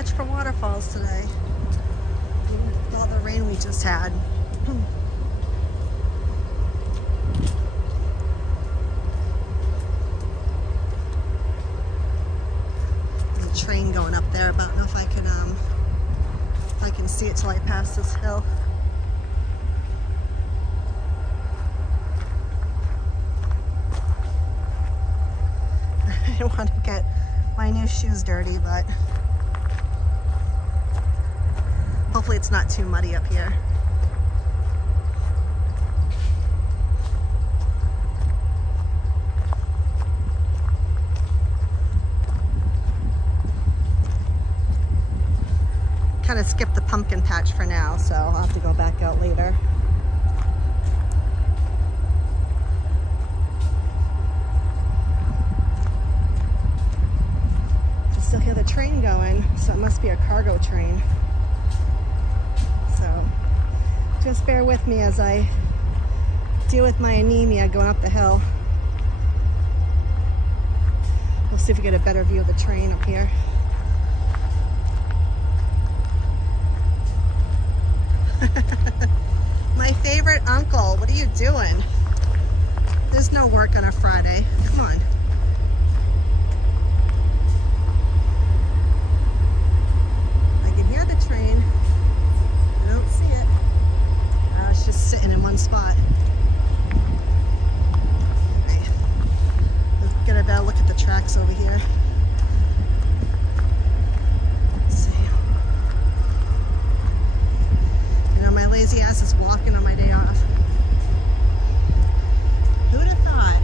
much for waterfalls today. With all the rain we just had. There's a train going up there, but I don't know if I can see it till I pass this hill. I don't want to get my new shoes dirty, but hopefully it's not too muddy up here. Kind of skipped the pumpkin patch for now, so I'll have to go back out later. Still hear the train going, so it must be a cargo train. So just bear with me as I deal with my anemia going up the hill. We'll see if we get a better view of the train up here. My favorite uncle, what are you doing? There's no work on a Friday. Come on. The train. I don't see it. It's just sitting in one spot. Okay. Let's get a better look at the tracks over here. Let's see. You know, my lazy ass is walking on my day off. Who'd have thought?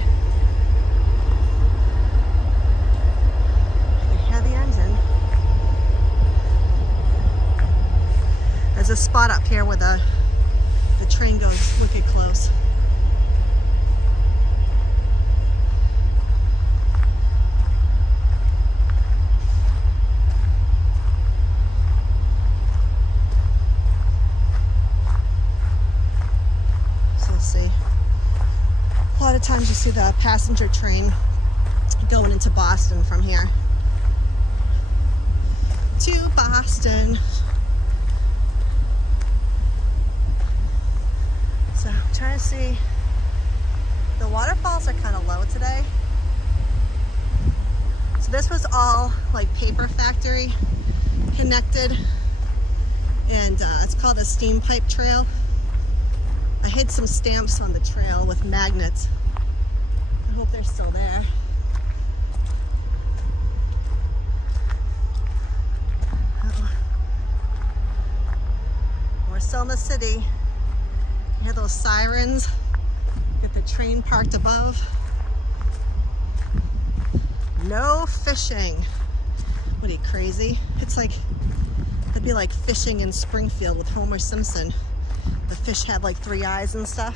I can hear the engine. There's a spot up here where the train goes wicked close. So let's see. A lot of times you see the passenger train going into Boston from here. To Boston. So I'm trying to see, the waterfalls are kind of low today. So this was all like paper factory connected, and it's called a steam pipe trail. I hid some stamps on the trail with magnets. I hope they're still there. We're still in the city. You hear those sirens? Get the train parked above. No fishing. What are you, crazy? It's like, it'd be like fishing in Springfield with Homer Simpson. The fish had like 3 eyes and stuff.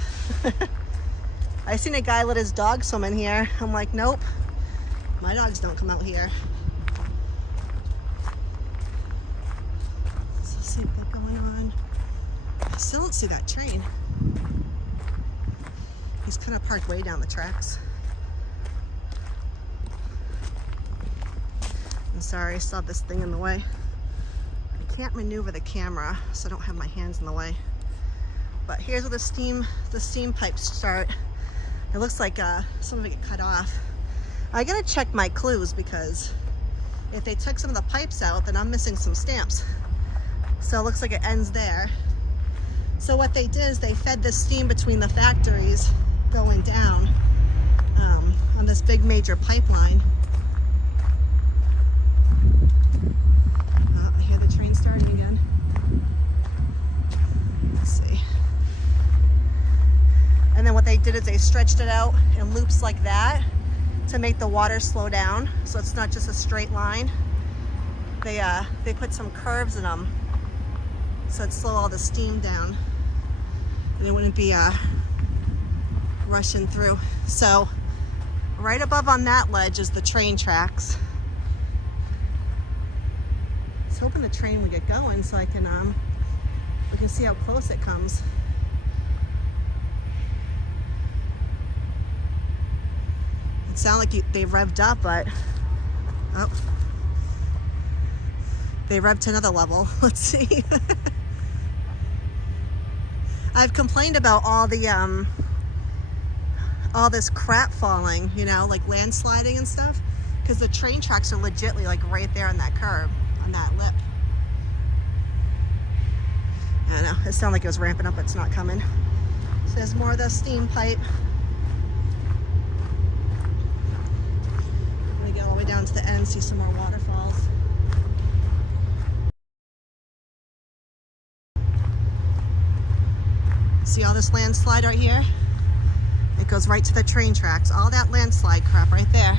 I seen a guy let his dog swim in here. I'm like, nope, my dogs don't come out here. So let's see what got going on. I still don't see that train. He's kind of parked way down the tracks. I'm sorry, I still have this thing in the way. I can't maneuver the camera, so I don't have my hands in the way. But here's where the steam pipes start. It looks like some of it get cut off. I gotta check my clues, because if they took some of the pipes out, then I'm missing some stamps. So it looks like it ends there. So what they did is they fed the steam between the factories going down on this big major pipeline. Oh, I hear the train starting again. Let's see. And then what they did is they stretched it out in loops like that to make the water slow down, so it's not just a straight line. They put some curves in them so it'd slow all the steam down and it wouldn't be rushing through. So right above on that ledge is the train tracks. I was hoping the train would get going so I can we can see how close it comes. It sounded like they revved up, but oh, They revved to another level. Let's see. I've complained about all this crap falling, you know, like landsliding and stuff, because the train tracks are legitly like right there on that curb, on that lip. I don't know, it sounded like it was ramping up, but it's not coming. So there's more of the steam pipe. I'm gonna get all the way down to the end, see some more waterfalls. See all this landslide right here? It goes right to the train tracks. All that landslide crap right there.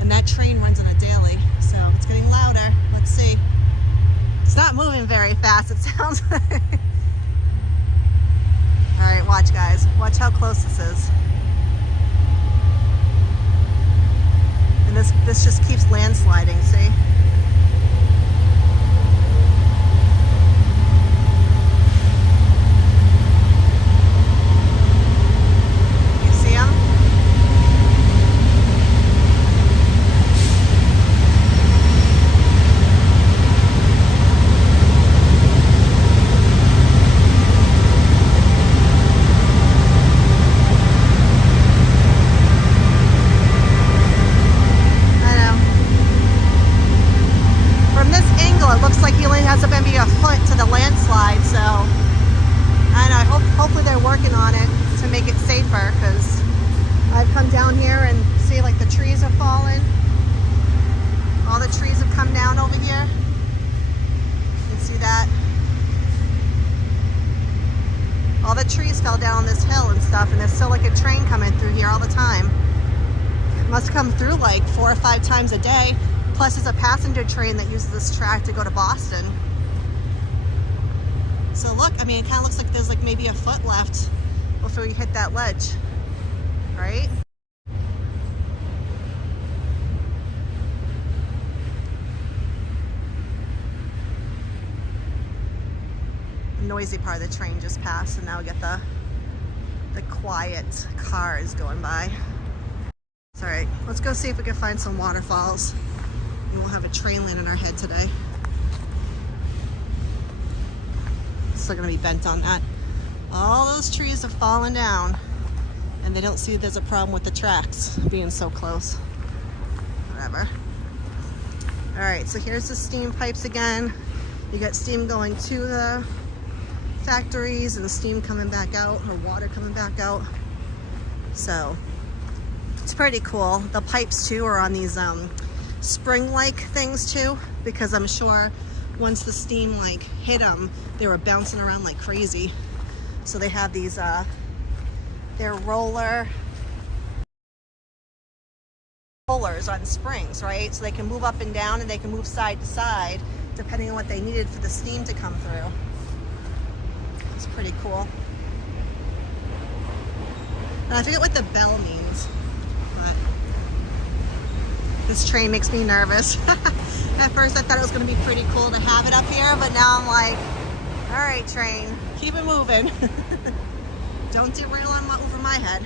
And that train runs on a daily, so it's getting louder. Let's see. It's not moving very fast, it sounds like. All right, watch guys. Watch how close this is. And this just keeps landsliding, see? It looks like he only has maybe a foot to the landslide, so I don't know. Hopefully they're working on it to make it safer, because I've come down here and see like the trees have fallen. All the trees have come down over here. You can see that. All the trees fell down on this hill and stuff, and there's still like a train coming through here all the time. It must come through like 4 or 5 times a day. Plus there's a passenger train that uses this track to go to Boston. So look, I mean, it kind of looks like there's like maybe a foot left before we hit that ledge, right? The noisy part of the train just passed, and now we get the quiet cars going by. It's all right, let's go see if we can find some waterfalls. We won't have a train land on our head today. Still gonna be bent on that. All those trees have fallen down, and they don't see there's a problem with the tracks being so close. Whatever. All right, so here's the steam pipes again. You got steam going to the factories and the steam coming back out, or water coming back out. So it's pretty cool. The pipes too are on these spring-like things too, because I'm sure once the steam like hit them, they were bouncing around like crazy. So they have these they're rollers on springs, right? So they can move up and down, and they can move side to side depending on what they needed for the steam to come through. It's pretty cool. And I forget what the bell means, but this train makes me nervous. At first I thought it was going to be pretty cool to have it up here, but now I'm like, all right, train, keep it moving. Don't derail on over my head.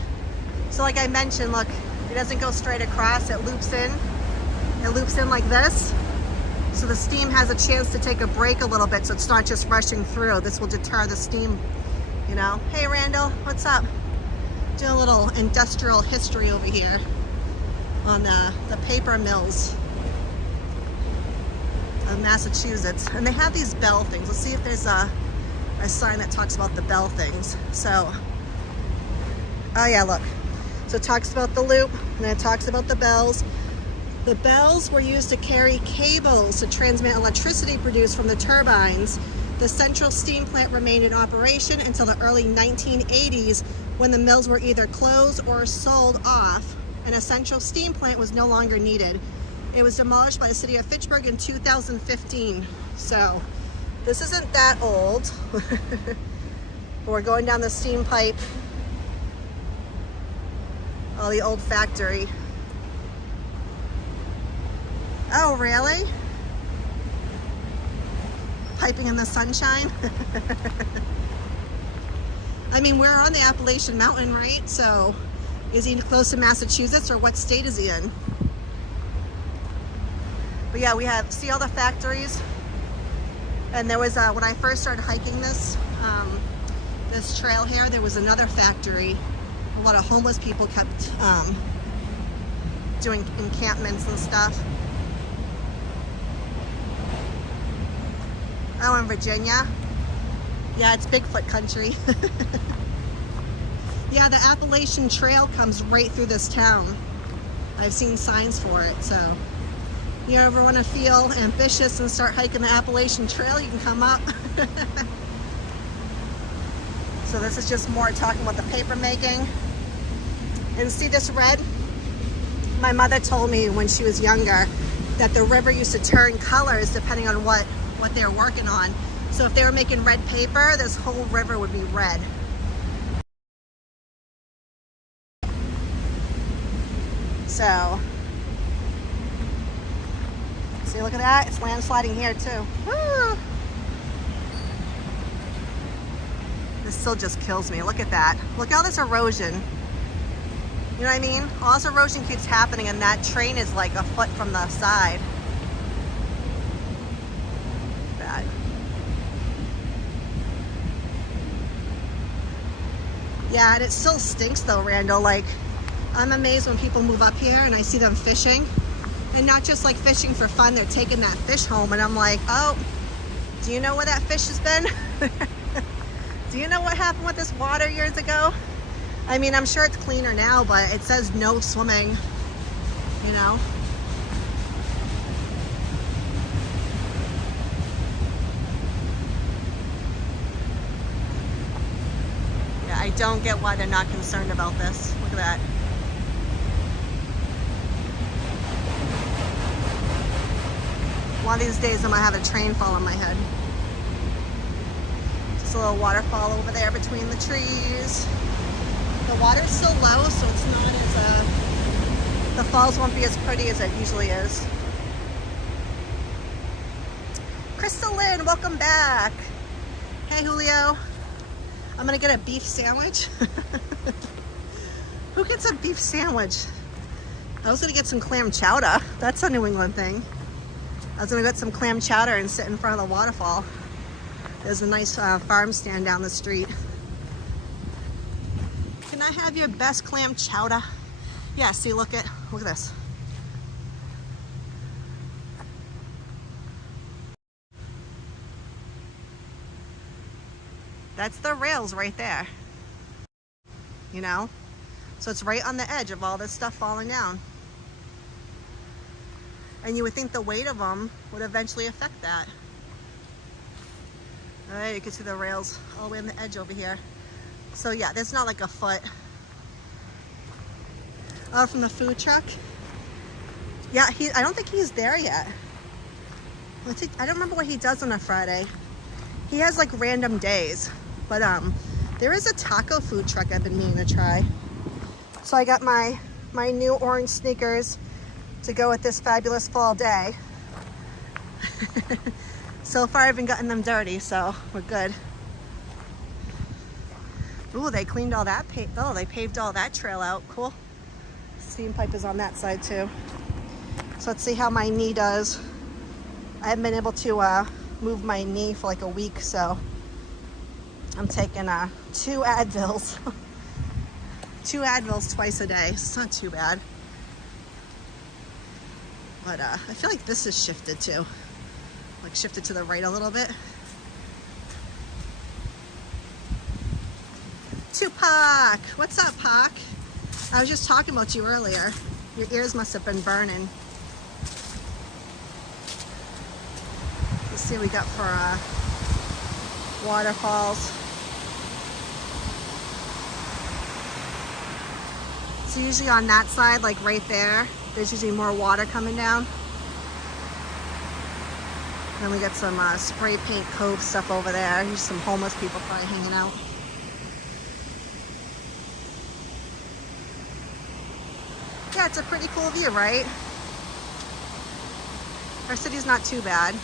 So like I mentioned, look, it doesn't go straight across, it loops in. It loops in like this. So the steam has a chance to take a break a little bit, so it's not just rushing through. This will deter the steam, you know. Hey Randall, what's up? Doing a little industrial history over here on the paper mills of Massachusetts. And they have these bell things. Let's see if there's a sign that talks about the bell things. So, oh yeah, look. So it talks about the loop, and then it talks about the bells. The bells were used to carry cables to transmit electricity produced from the turbines. The central steam plant remained in operation until the early 1980s, when the mills were either closed or sold off, and a central steam plant was no longer needed. It was demolished by the city of Fitchburg in 2015. So this isn't that old. We're going down the steam pipe. Oh, the old factory. Oh, really? Piping in the sunshine? I mean, we're on the Appalachian Mountain, right? So is he close to Massachusetts, or what state is he in? But yeah, we have, see all the factories And there was, when I first started hiking this, this trail here, there was another factory. A lot of homeless people kept doing encampments and stuff. Oh, in Virginia. Yeah, it's Bigfoot country. Yeah, the Appalachian Trail comes right through this town. I've seen signs for it, so you ever want to feel ambitious and start hiking the Appalachian Trail, you can come up. So this is just more talking about the paper making. And see this red? My mother told me when she was younger that the river used to turn colors depending on what they were working on. So if they were making red paper, this whole river would be red. So, see, look at that. It's landsliding here too. Woo! This still just kills me. Look at that. Look at all this erosion. You know what I mean? All this erosion keeps happening and that train is like a foot from the side. Bad. Yeah, and it still stinks though, Randall. Like, I'm amazed when people move up here and I see them fishing. And not just like fishing for fun, they're taking that fish home and I'm like, oh, do you know where that fish has been? Do you know what happened with this water years ago? I mean, I'm sure it's cleaner now, but it says no swimming, you know? Yeah, I don't get why they're not concerned about this. Look at that. One of these days I'm gonna have a train fall on my head. Just a little waterfall over there between the trees. The water's still low, so it's not as, the falls won't be as pretty as it usually is. Crystal Lynn, welcome back. Hey, Julio. I'm gonna get a beef sandwich. Who gets a beef sandwich? I was gonna get some clam chowder. That's a New England thing. I was gonna get some clam chowder and sit in front of the waterfall. There's a nice farm stand down the street. Can I have your best clam chowder? Yeah, see, look at this. That's the rails right there. You know? So it's right on the edge of all this stuff falling down. And you would think the weight of them would eventually affect that. All right, you can see the rails all the way on the edge over here. So yeah, there's not like a foot. Oh, from the food truck? Yeah, I don't think he's there yet. I don't remember what he does on a Friday. He has like random days. But there is a taco food truck I've been meaning to try. So I got my new orange sneakers to go with this fabulous fall day. So far I haven't gotten them dirty, so we're good. Ooh, they cleaned all that, they paved all that trail out. Cool. Steam pipe is on that side too. So let's see how my knee does. I haven't been able to move my knee for like a week, so I'm taking 2 Advils. 2 Advils twice a day. It's not too bad. But I feel like this is shifted too. Like shifted to the right a little bit. Tupac! What's up, Pac? I was just talking about you earlier. Your ears must have been burning. Let's see what we got for waterfalls. So usually on that side, like right there, there's usually more water coming down. Then we got some spray paint cove stuff over there. Here's some homeless people probably hanging out. Yeah, it's a pretty cool view, right? Our city's not too bad.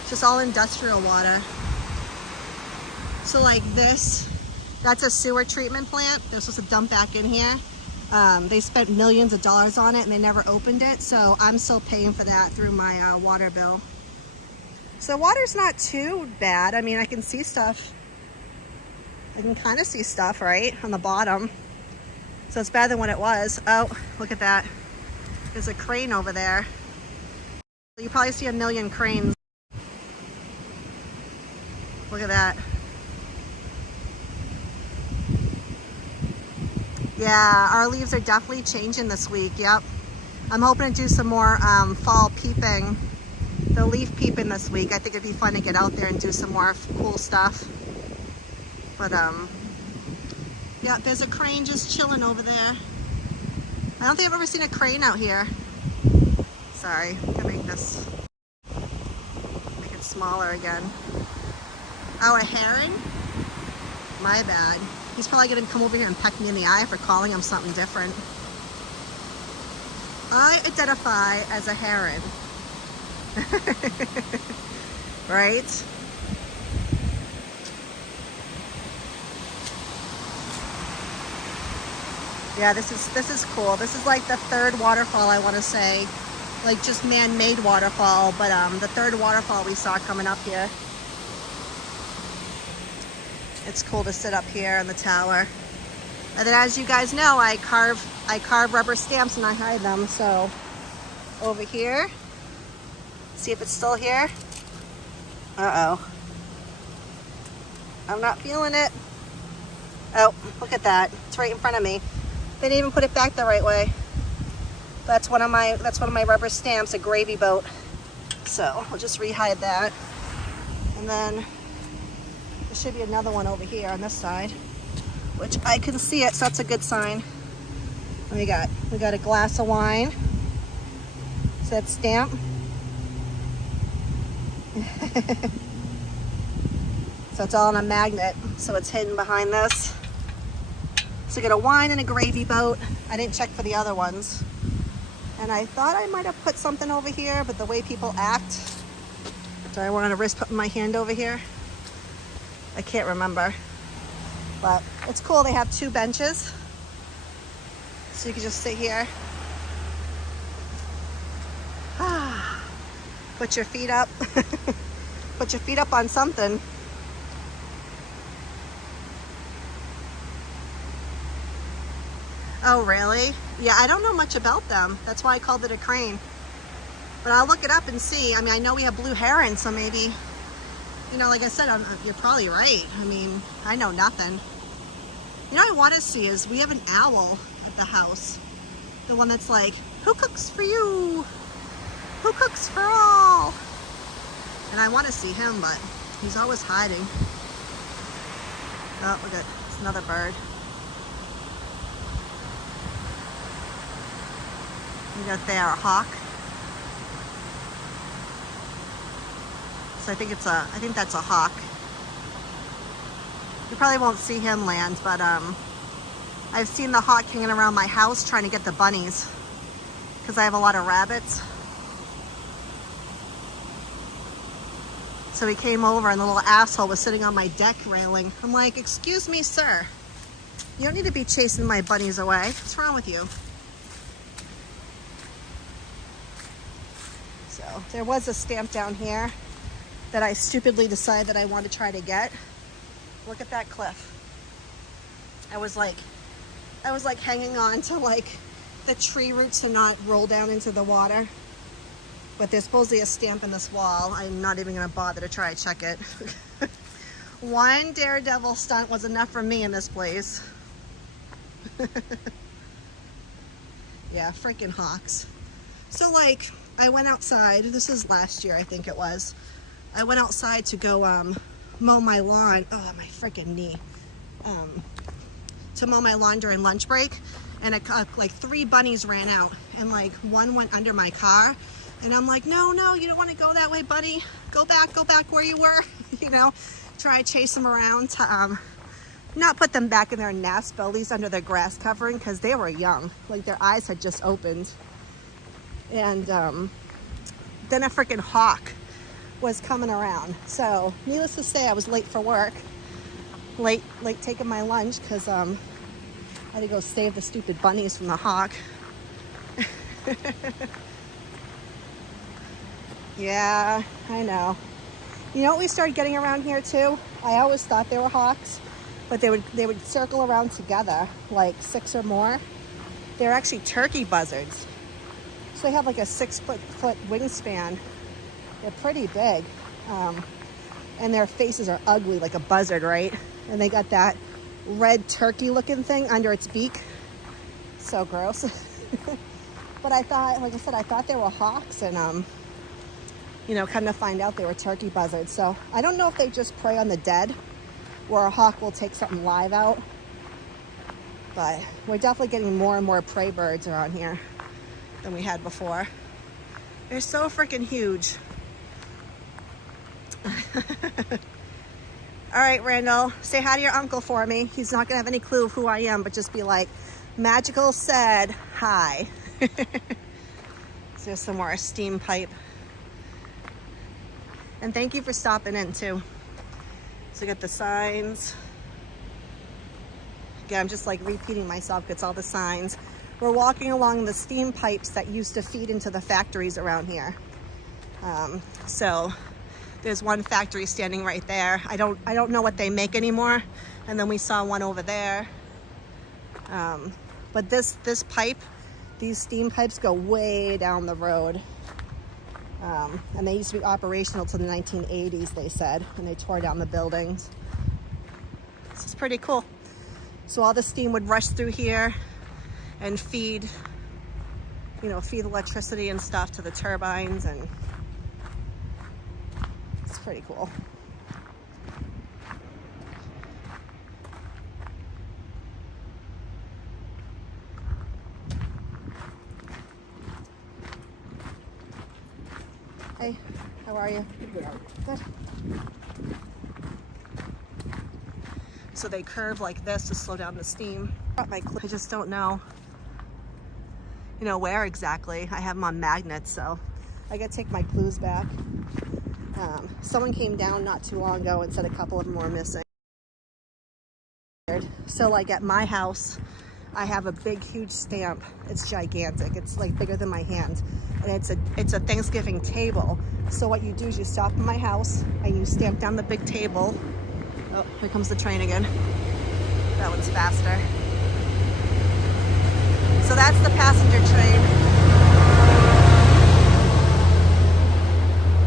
It's just all industrial water. So like this, that's a sewer treatment plant. They're supposed to dump back in here. They spent millions of dollars on it and they never opened it. So I'm still paying for that through my water bill. So the water's not too bad. I mean, I can see stuff. I can kind of see stuff, right, on the bottom. So it's better than what it was. Oh, look at that. There's a crane over there. You probably see a million cranes. Look at that. Yeah, our leaves are definitely changing this week. Yep. I'm hoping to do some more fall peeping, the leaf peeping this week. I think it'd be fun to get out there and do some more cool stuff. But yeah, there's a crane just chilling over there. I don't think I've ever seen a crane out here. Sorry, I'm gonna make it smaller again. Oh, a heron? My bad. He's probably gonna come over here and peck me in the eye for calling him something different. I identify as a heron. Right? Yeah, this is cool. This is like the third waterfall, I want to say. Like just man-made waterfall, but the third waterfall we saw coming up here. It's cool to sit up here in the tower. And then, as you guys know, I carve rubber stamps and I hide them. So over here, see if it's still here. Uh-oh. I'm not feeling it. Oh, look at that. It's right in front of me. They didn't even put it back the right way. That's one of my rubber stamps, a gravy boat. So we'll just re-hide that. And then there should be another one over here on this side, which I can see it, so that's a good sign. What we got? We got a glass of wine. Is that stamp? So it's all on a magnet, so it's hidden behind this. So we got a wine and a gravy boat. I didn't check for the other ones. And I thought I might have put something over here, but the way people act, do I want to risk putting my hand over here? I can't remember. But it's cool, they have 2 benches. So you can just sit here. Put your feet up. Put your feet up on something. Oh, really? Yeah, I don't know much about them. That's why I called it a crane. But I'll look it up and see. I mean, I know we have blue heron, so maybe, you know, like I said, you're probably right. I mean, I know nothing. You know what I want to see is we have an owl at the house. The one that's like, who cooks for you? Who cooks for all? And I want to see him, but he's always hiding. Oh, look at, it's another bird. We got there a hawk. So I think that's a hawk. You probably won't see him land, but I've seen the hawk hanging around my house trying to get the bunnies because I have a lot of rabbits. So he came over and the little asshole was sitting on my deck railing. I'm like, excuse me, sir. You don't need to be chasing my bunnies away. What's wrong with you? So there was a stamp down here that I stupidly decided that I want to try to get. Look at that cliff. I was like hanging on to like the tree roots to not roll down into the water. But there's supposedly a stamp in this wall. I'm not even gonna bother to try to check it. One daredevil stunt was enough for me in this place. Yeah, freaking hawks. So like, I went outside, this is last year I think it was. I went outside to go mow my lawn. Oh, my freaking knee. To mow my lawn during lunch break. And like 3 bunnies ran out. And like one went under my car. And I'm like, no, you don't want to go that way, buddy. Go back where you were. You know, try to chase them around to not put them back in their nest, but at least under their grass covering because they were young. Like their eyes had just opened. And then a freaking hawk was coming around. So needless to say, I was late for work. Late taking my lunch because I had to go save the stupid bunnies from the hawk. Yeah, I know. You know what we started getting around here too? I always thought they were hawks, but they would circle around together, like 6 or more. They're actually turkey buzzards. So they have like a 6 foot wingspan. They're pretty big. And their faces are ugly like a buzzard, right? And they got that red turkey looking thing under its beak. So gross. But I thought, like I said, I thought they were hawks, and you know, come to find out they were turkey buzzards. So I don't know if they just prey on the dead, where a hawk will take something live out. But we're definitely getting more and more prey birds around here than we had before. They're so freaking huge. All right, Randall, say hi to your uncle for me. He's not gonna have any clue of who I am, but just be like, Magical said hi. So there's some more steam pipe. And thank you for stopping in too. So we got the signs. Again, I'm just like repeating myself, it's all the signs. We're walking along the steam pipes that used to feed into the factories around here. So there's one factory standing right there. I don't know what they make anymore. And then we saw one over there. But this pipe, these steam pipes go way down the road. And they used to be operational till the 1980s, they said, and they tore down the buildings. This is pretty cool. So all the steam would rush through here and feed, you know, feed electricity and stuff to the turbines, and it's pretty cool. Hey, how are you? Good. So they curve like this to slow down the steam. I just don't know, you know, where exactly. I have them on magnets, so I gotta take my clues back. Someone came down not too long ago and said a couple of them were missing. So like at my house, I have a big, huge stamp. It's gigantic. It's like bigger than my hand. And it's a Thanksgiving table. So what you do is you stop at my house and you stamp down the big table. Oh, here comes the train again. That one's faster. So that's the passenger train.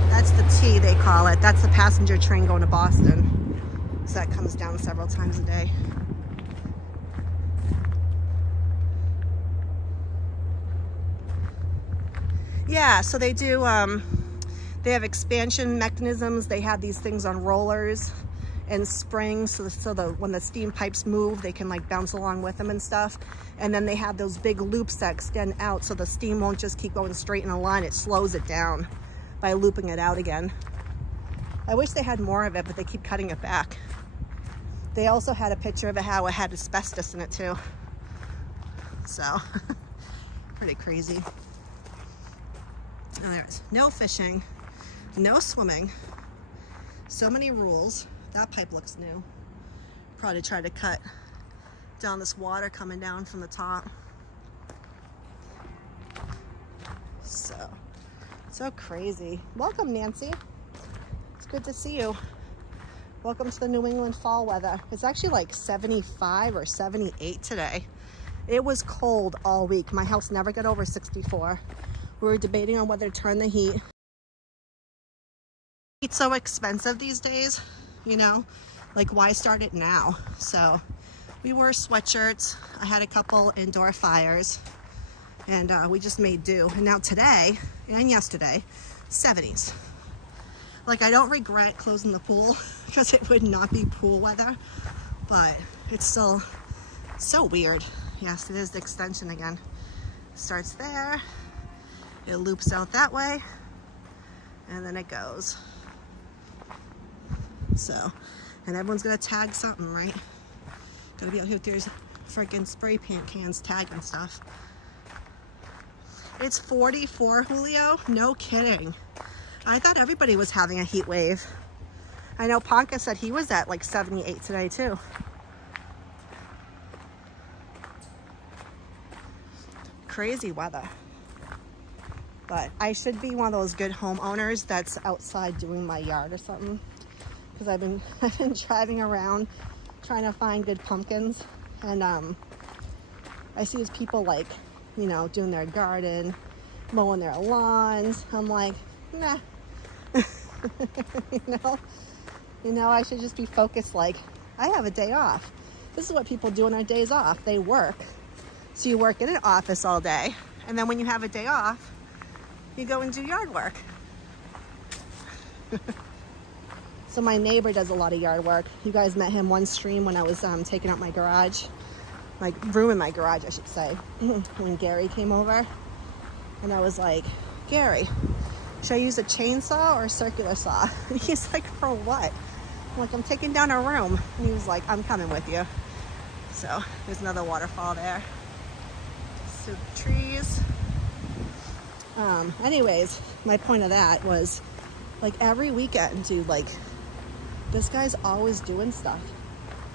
That's the T, they call it. That's the passenger train going to Boston. So that comes down several times a day. Yeah, so they do, they have expansion mechanisms. They have these things on rollers and springs, so when the steam pipes move, they can like bounce along with them and stuff. And then they have those big loops that extend out, so the steam won't just keep going straight in a line. It slows it down by looping it out again. I wish they had more of it, but they keep cutting it back. They also had a picture of it, how it had asbestos in it too. So, pretty crazy. And there's no fishing, no swimming. So many rules. That pipe looks new. Probably try to cut down this water coming down from the top. So crazy. Welcome, Nancy. It's good to see you. Welcome to the New England fall weather. It's actually like 75 or 78 today. It was cold all week. My house never got over 64. We were debating on whether to turn the heat. It's so expensive these days, you know, like why start it now? So we wore sweatshirts. I had a couple indoor fires, and we just made do. And now today and yesterday, 70s. Like, I don't regret closing the pool because it would not be pool weather, but it's still so weird. Yes, it is the extension again. Starts there, it loops out that way, and then it goes. So, and everyone's gonna tag something, right? Gotta be out here with there's freaking spray paint cans tagging stuff. It's 44, Julio? No kidding. I thought everybody was having a heat wave. I know Ponca said he was at like 78 today too. Crazy weather. But I should be one of those good homeowners that's outside doing my yard or something. Because I've been driving around trying to find good pumpkins. And I see these people like, you know, doing their garden, mowing their lawns. I'm like, nah. you know, I should just be focused. Like, I have a day off. This is what people do on their days off. They work. So you work in an office all day, and then when you have a day off, you go and do yard work. So my neighbor does a lot of yard work. You guys met him one stream when I was taking out my garage, like room my garage, I should say, when Gary came over. And I was like, Gary, should I use a chainsaw or a circular saw? And he's like, for what? I'm like, I'm taking down a room. And he was like, I'm coming with you. So there's another waterfall there. So trees. Anyways, my point of that was, like, every weekend, dude, like, this guy's always doing stuff.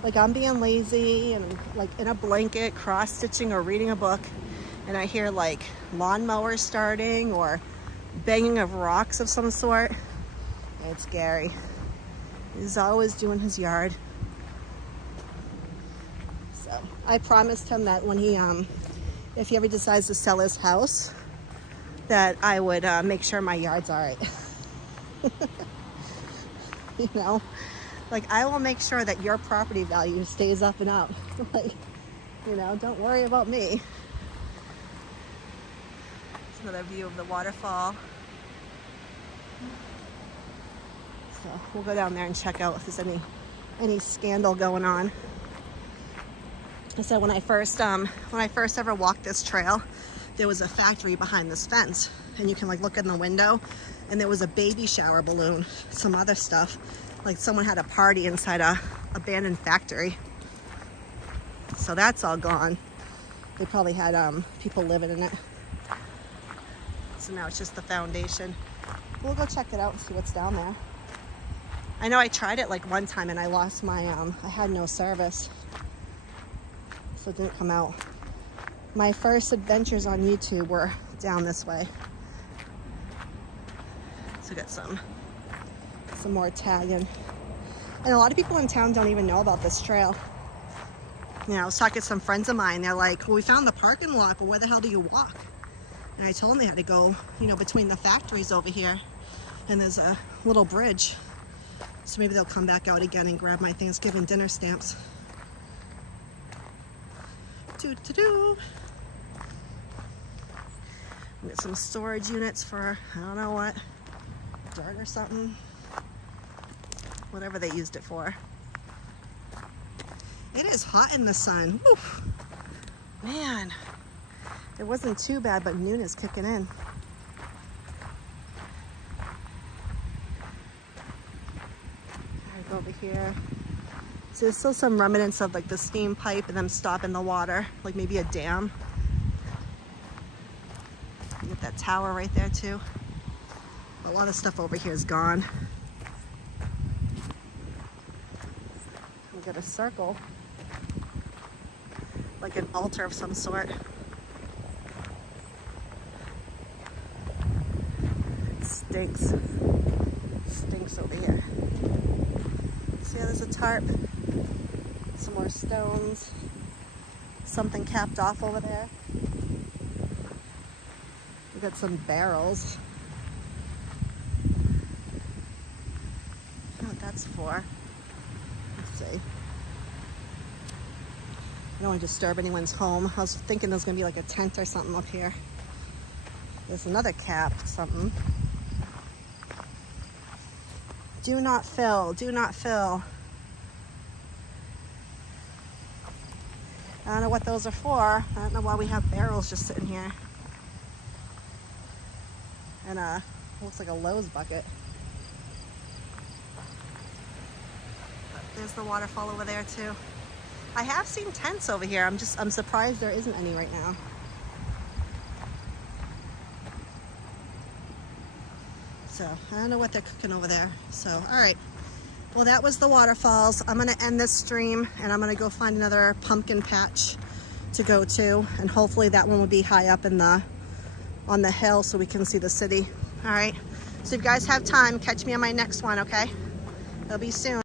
Like, I'm being lazy and like in a blanket, cross-stitching or reading a book, and I hear like lawnmowers starting or banging of rocks of some sort. And it's Gary. He's always doing his yard. So I promised him that when he, if he ever decides to sell his house, that I would make sure my yard's all right. You know, like, I will make sure that your property value stays up and up. Like, you know, don't worry about me. It's another view of the waterfall. So we'll go down there and check out if there's any scandal going on. So when I first ever walked this trail, there was a factory behind this fence, and you can like look in the window, and there was a baby shower balloon, some other stuff. Like someone had a party inside a abandoned factory. So that's all gone. They probably had people living in it. So now it's just the foundation. We'll go check it out and see what's down there. I know I tried it like one time and I lost my, I had no service. So it didn't come out. My first adventures on YouTube were down this way. So get some more tagging. And a lot of people in town don't even know about this trail. You know, I was talking to some friends of mine. They're like, well, we found the parking lot, but where the hell do you walk? And I told them they had to go, you know, between the factories over here. And there's a little bridge. So maybe they'll come back out again and grab my Thanksgiving dinner stamps. Doo-doo-doo. Get some storage units for, I don't know what, dirt or something. Whatever they used it for. It is hot in the sun. Woof. Man, it wasn't too bad, but noon is kicking in. Over here. So there's still some remnants of like the steam pipe and them stopping the water, like maybe a dam. You get that tower right there too. A lot of stuff over here is gone. We got a circle, like an altar of some sort. It stinks. Stinks over here. See, there's a tarp, some more stones, something capped off over there. We got some barrels. I don't know what that's for. Let's see. I don't want to disturb anyone's home. I was thinking there's going to be like a tent or something up here. There's another cap, something. Do not fill, do not fill. I don't know what those are for. I don't know why we have barrels just sitting here. And looks like a Lowe's bucket. But there's the waterfall over there too. I have seen tents over here. I'm surprised there isn't any right now. So I don't know what they're cooking over there. So, all right. Well, that was the waterfalls. I'm gonna end this stream and I'm gonna go find another pumpkin patch to go to. And hopefully that one will be high up in the on the hill so we can see the city. All right, so if you guys have time, catch me on my next one, okay? It'll be soon.